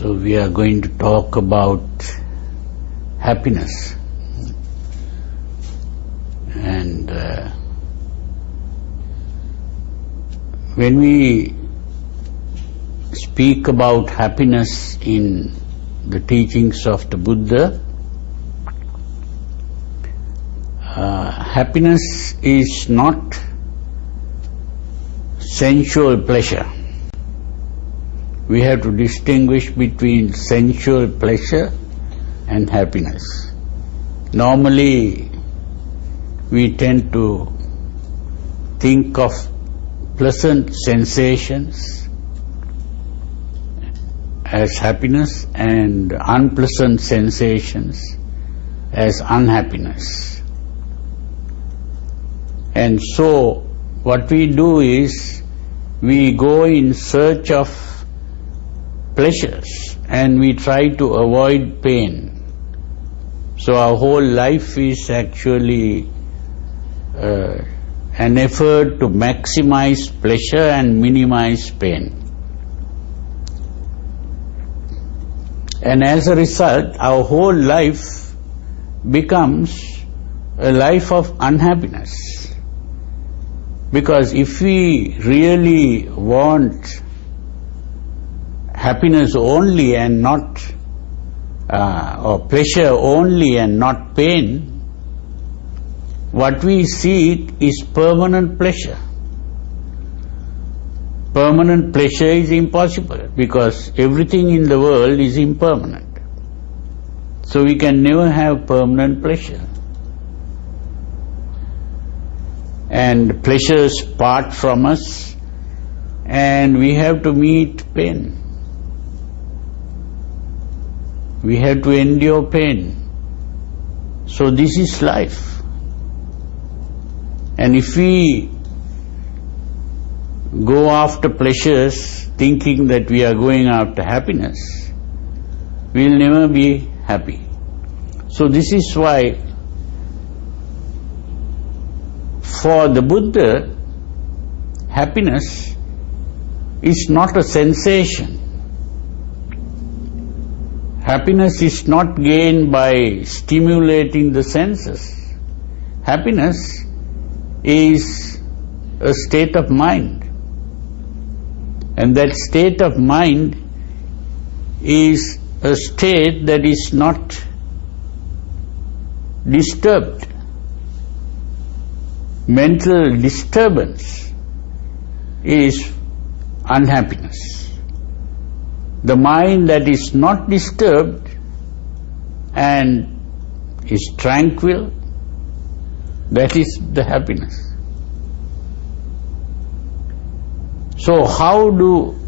So we are going to talk about happiness. And when we speak about happiness in the teachings of the Buddha, happiness is not sensual pleasure. We have to distinguish between sensual pleasure and happiness. Normally, we tend to think of pleasant sensations as happiness and unpleasant sensations as unhappiness. And so, what we do is, we go in search of pleasures and we try to avoid pain. So our whole life is actually an effort to maximize pleasure and minimize pain. And as a result, our whole life becomes a life of unhappiness. Because if we really want happiness only and not, or pleasure only and not pain, what we seek is permanent pleasure. Permanent pleasure is impossible because everything in the world is impermanent. So we can never have permanent pleasure. And pleasures part from us and we have to meet pain. We have to endure pain. So this is life. And if we go after pleasures thinking that we are going after happiness, we will never be happy. So this is why for the Buddha, happiness is not a sensation. Happiness is not gained by stimulating the senses. Happiness is a state of mind. And that state of mind is a state that is not disturbed. Mental disturbance is unhappiness. The mind that is not disturbed and is tranquil, that is the happiness. So how do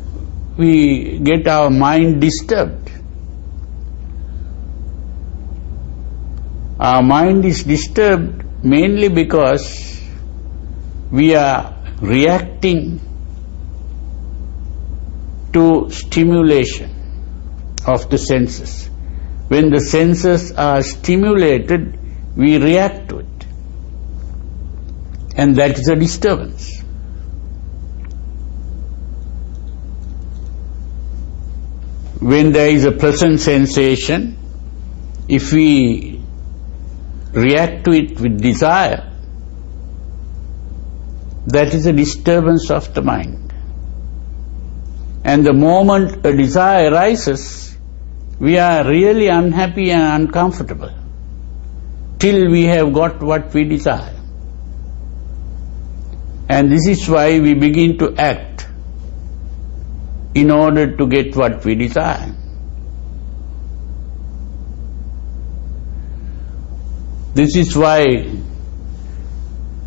we get our mind disturbed? Our mind is disturbed mainly because we are reacting to stimulation of the senses. When the senses are stimulated, we react to it. And that is a disturbance. When there is a pleasant sensation, if we react to it with desire, that is a disturbance of the mind. And the moment a desire arises, we are really unhappy and uncomfortable till we have got what we desire. And this is why we begin to act in order to get what we desire. This is why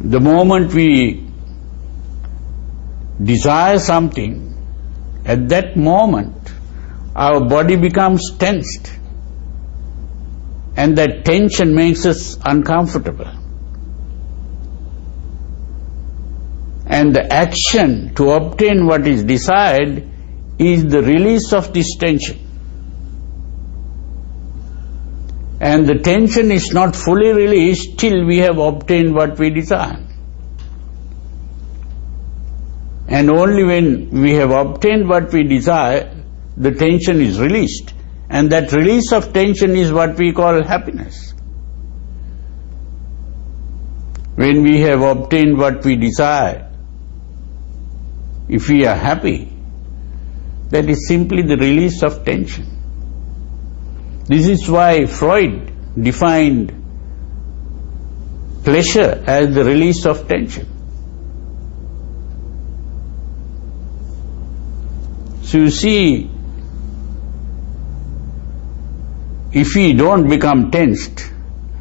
the moment we desire something, at that moment our body becomes tensed, and that tension makes us uncomfortable. And the action to obtain what is desired is the release of this tension. And the tension is not fully released till we have obtained what we desire. And only when we have obtained what we desire, the tension is released. And that release of tension is what we call happiness. When we have obtained what we desire, if we are happy, that is simply the release of tension. This is why Freud defined pleasure as the release of tension. So you see, if we don't become tensed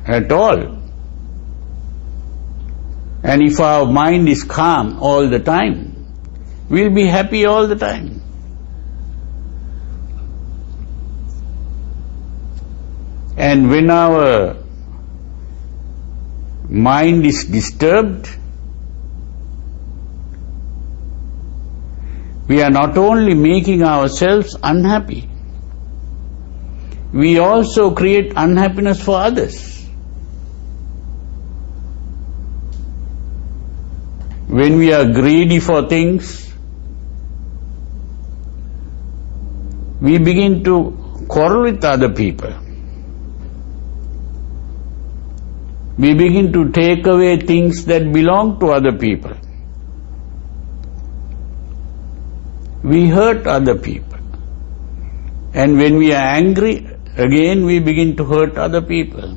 at all, and if our mind is calm all the time, we'll be happy all the time. And when our mind is disturbed, we are not only making ourselves unhappy, we also create unhappiness for others. When we are greedy for things, we begin to quarrel with other people. We begin to take away things that belong to other people. We hurt other people. And when we are angry, again we begin to hurt other people.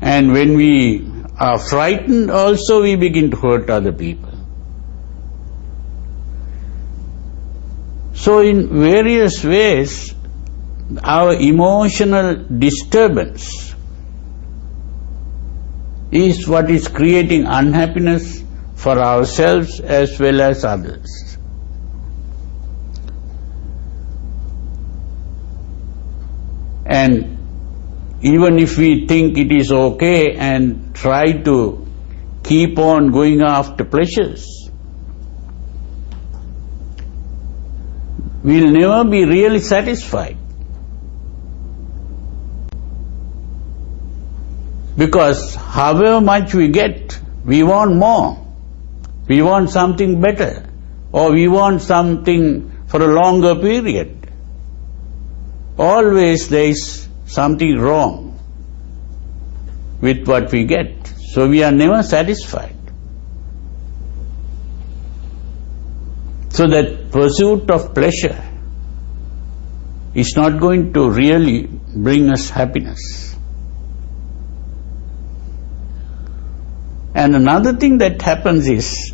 And when we are frightened, also we begin to hurt other people. So in various ways, our emotional disturbance is what is creating unhappiness for ourselves as well as others. And even if we think it is okay and try to keep on going after pleasures, we'll never be really satisfied. Because however much we get, we want more. We want something better, or we want something for a longer period. Always there is something wrong with what we get. So we are never satisfied. So that pursuit of pleasure is not going to really bring us happiness. And another thing that happens is,